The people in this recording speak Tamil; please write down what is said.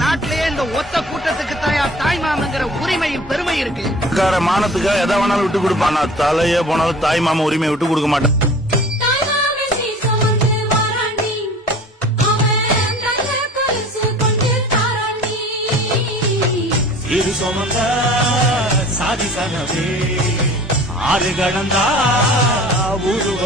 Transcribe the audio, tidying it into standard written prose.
நாட்டிலேயே இந்த ஒத்த கூட்டத்துக்கு தாய் மாமங்கிற உரிமையும் பெருமை இருக்கு. மானத்துக்காக எதை வேணாலும் விட்டு கொடுப்பான். நான் தலையே போனாலும் தாய் மாமா உரிமையை விட்டு கொடுக்க மாட்டேன். இது சுமந்த சாதி சனவே ஆறு கடந்தா ஊருவ